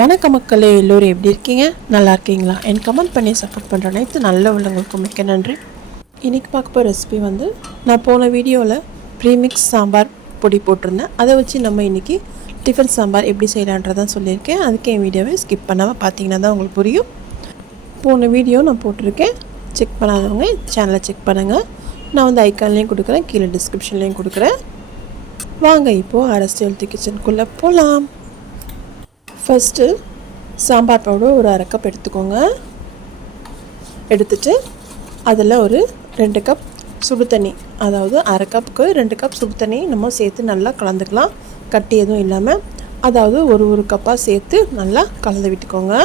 வணக்கம் மக்களே, எல்லோரும் எப்படி இருக்கீங்க? நல்லா இருக்கீங்களா? என் கமெண்ட் பண்ணி சப்போர்ட் பண்ணுற அனைத்து நல்ல உள்ளவங்களுக்கும் மிக்க நன்றி. இன்றைக்கி பார்க்க போகிற ரெசிபி வந்து நான் போன வீடியோவில் ப்ரீமிக்ஸ் சாம்பார் பொடி போட்டிருந்தேன். அதை வச்சு நம்ம இன்றைக்கி டிஃபன் சாம்பார் எப்படி செய்யலான்றதான் சொல்லியிருக்கேன். அதுக்கு என் வீடியோவை ஸ்கிப் பண்ணாமல் பார்த்தீங்கன்னா தான் உங்களுக்கு புரியும். போன வீடியோ நான் போட்டிருக்கேன், செக் பண்ணாதவங்க சேனலை செக் பண்ணுங்கள். நான் வந்து ஐக்கான்லேயும் கொடுக்குறேன், கீழே டிஸ்கிரிப்ஷன்லேயும் கொடுக்குறேன். வாங்க இப்போது அரசியல் கிச்சனுக்குள்ளே போகலாம். ஃபஸ்ட்டு சாம்பார் பவுடர் ஒரு 1/2 கப் எடுத்துக்கோங்க. எடுத்துட்டு அதில் ஒரு 2 கப் சுடு தண்ணி, அதாவது 1/2 கப்புக்கு 2 கப் சுடு தண்ணி நம்ம சேர்த்து நல்லா கலந்துக்கலாம். கட்டி எதுவும் இல்லாமல், அதாவது ஒரு கப்பாக சேர்த்து நல்லா கலந்து விட்டுக்கோங்க.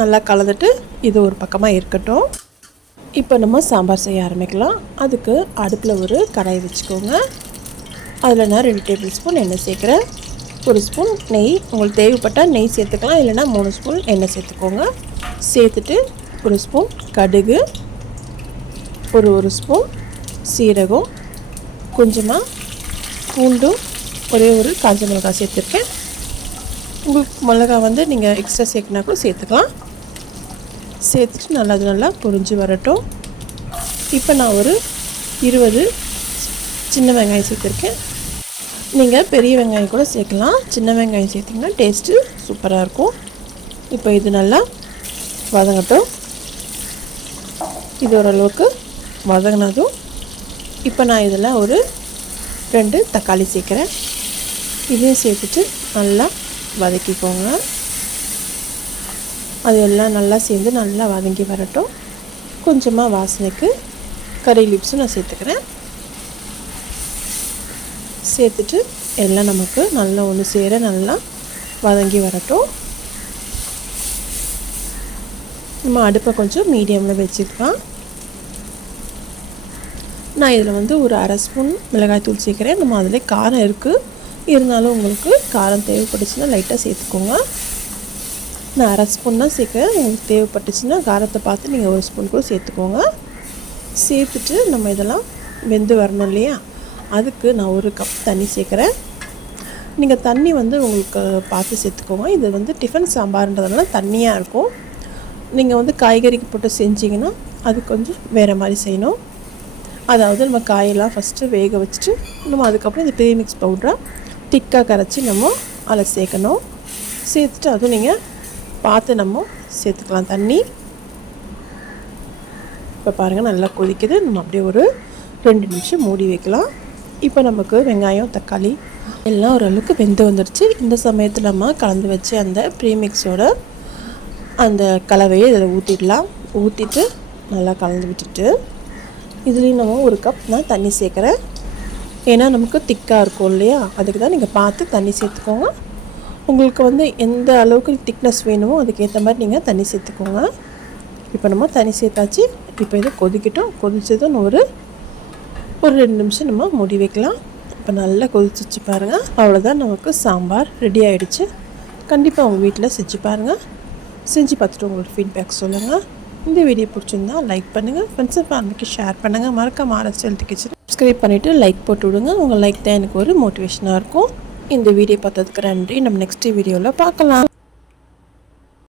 நல்லா கலந்துட்டு இது ஒரு பக்கமாக இருக்கட்டும். இப்போ நம்ம சாம்பார் செய்ய ஆரம்பிக்கலாம். அதுக்கு அடுப்பில் ஒரு கடாய் வச்சுக்கோங்க. அதில் நான் 2 டேபிள் ஸ்பூன் எண்ணெய் சேர்க்குறேன். 1 ஸ்பூன் நெய், உங்களுக்கு தேவைப்பட்டால் நெய் சேர்த்துக்கலாம், இல்லைனா 3 ஸ்பூன் எண்ணெய் சேர்த்துக்கோங்க. சேர்த்துட்டு 1 ஸ்பூன் கடுகு, ஒரு ஸ்பூன் சீரகம், கொஞ்சமாக பூண்டும், ஒரே ஒரு காஞ்ச மிளகாய் சேர்த்துருக்கேன். உங்களுக்கு மிளகா வந்து நீங்கள் எக்ஸ்ட்ரா சேர்க்கினா கூட சேர்த்துக்கலாம். சேர்த்துட்டு நல்லா பொரிஞ்சு வரட்டும். இப்போ நான் ஒரு 20 சின்ன வெங்காயம் சேர்த்துருக்கேன். நீங்கள் பெரிய வெங்காயம் கூட சேர்க்கலாம். சின்ன வெங்காயம் சேர்த்திங்கன்னா டேஸ்ட்டு சூப்பராக இருக்கும். இப்போ இது நல்லா வதங்கட்டும். இது ஓரளவுக்கு வதங்கினதும் இப்போ நான் இதில் ஒரு 2 தக்காளி சேர்க்குறேன். இதையும் சேர்த்துட்டு நல்லா வதக்கிக்கோங்க. அது எல்லாம் நல்லா சேர்ந்து நல்லா வதங்கி வரட்டும். கொஞ்சமாக வாசனைக்கு கறி லீவ்ஸும் நான் சேர்த்துக்கிறேன். சேர்த்துட்டு எல்லாம் நமக்கு நல்லா ஒன்று சேர நல்லா வதங்கி வரட்டும். நம்ம அடுப்பை கொஞ்சம் மீடியமில் வச்சுக்கலாம். நான் இதில் வந்து ஒரு 1/2 ஸ்பூன் மிளகாய்த்தூள் சேர்க்குறேன். நம்ம அதில் காரம் இருக்குது, இருந்தாலும் உங்களுக்கு காரம் தேவைப்பட்டுச்சுன்னா லைட்டாக சேர்த்துக்கோங்க. நான் 1/2 ஸ்பூன் தான் சேர்க்குறேன். உங்களுக்கு தேவைப்பட்டுச்சுன்னா காரத்தை பார்த்து நீங்கள் 1 ஸ்பூன் கூட சேர்த்துக்கோங்க. சேர்த்துட்டு நம்ம இதெல்லாம் வெந்து வரணும் இல்லையா, அதுக்கு நான் 1 கப் தண்ணி சேர்க்குறேன். நீங்கள் தண்ணி வந்து உங்களுக்கு பார்த்து சேர்த்துக்கோங்க. இது வந்து டிஃபன் சாம்பார்ன்றதுனால தண்ணியாக இருக்கும். நீங்கள் வந்து காய்கறிக்கு போட்டு செஞ்சிங்கன்னா அது கொஞ்சம் வேறு மாதிரி செய்யணும். அதாவது நம்ம காயெல்லாம் ஃபஸ்ட்டு வேக வச்சுட்டு நம்ம அதுக்கப்புறம் இந்த ப்ரீமிக்ஸ் பவுடரை திக்காக கரைச்சி நம்ம அதில் சேர்க்கணும். சேர்த்துட்டு அதுவும் நீங்கள் பார்த்து நம்ம சேர்த்துக்கலாம் தண்ணி. இப்போ பாருங்கள் நல்லா கொதிக்குது. நம்ம அப்படியே ஒரு 2 நிமிஷம் மூடி வைக்கலாம். இப்போ நமக்கு வெங்காயம் தக்காளி எல்லாம் ஓரளவுக்கு வெந்து வந்துடுச்சு. இந்த சமயத்தில் நம்ம கலந்து வச்சு அந்த ப்ரீமிக்ஸோட அந்த கலவையை இதில் ஊற்றிடலாம். ஊற்றிட்டு நல்லா கலந்து விட்டுட்டு இதுலேயும் நம்ம 1 கப் நான் தண்ணி சேர்க்குறேன். ஏன்னா நமக்கு திக்காக இருக்கும் இல்லையா, அதுக்கு தான் நீங்கள் பார்த்து தண்ணி சேர்த்துக்கோங்க. உங்களுக்கு வந்து எந்த அளவுக்கு திக்னஸ் வேணுமோ அதுக்கேற்ற மாதிரி நீங்கள் தண்ணி சேர்த்துக்கோங்க. இப்போ நம்ம தண்ணி சேர்த்தாச்சு. இப்போ இது கொதிக்கட்டும். கொதிச்சதும் ஒரு 2 நிமிஷம் நம்ம மூடி வைக்கலாம். இப்போ நல்லா கொதிச்சிச்சு பாருங்கள். அவ்வளோதான், நமக்கு சாம்பார் ரெடி ஆகிடுச்சு. கண்டிப்பாக உங்கள் வீட்டில் செஞ்சு பாருங்கள். செஞ்சு பார்த்துட்டு உங்களுக்கு ஃபீட்பேக் சொல்லுங்கள். இந்த வீடியோ பிடிச்சிருந்தா லைக் பண்ணுங்கள், ஃப்ரெண்ட்ஸ் அண்ட் ஃபேமிலிக்கு ஷேர் பண்ணுங்கள். மறக்காம அரசியல் கிச்சன் சப்ஸ்கிரைப் பண்ணிவிட்டு லைக் போட்டு விடுங்க. உங்கள் லைக் தான் எனக்கு ஒரு மோட்டிவேஷனாக இருக்கும். இந்த வீடியோ பார்த்ததுக்கு நன்றி. நம்ம நெக்ஸ்ட் வீடியோவில் பார்க்கலாம்.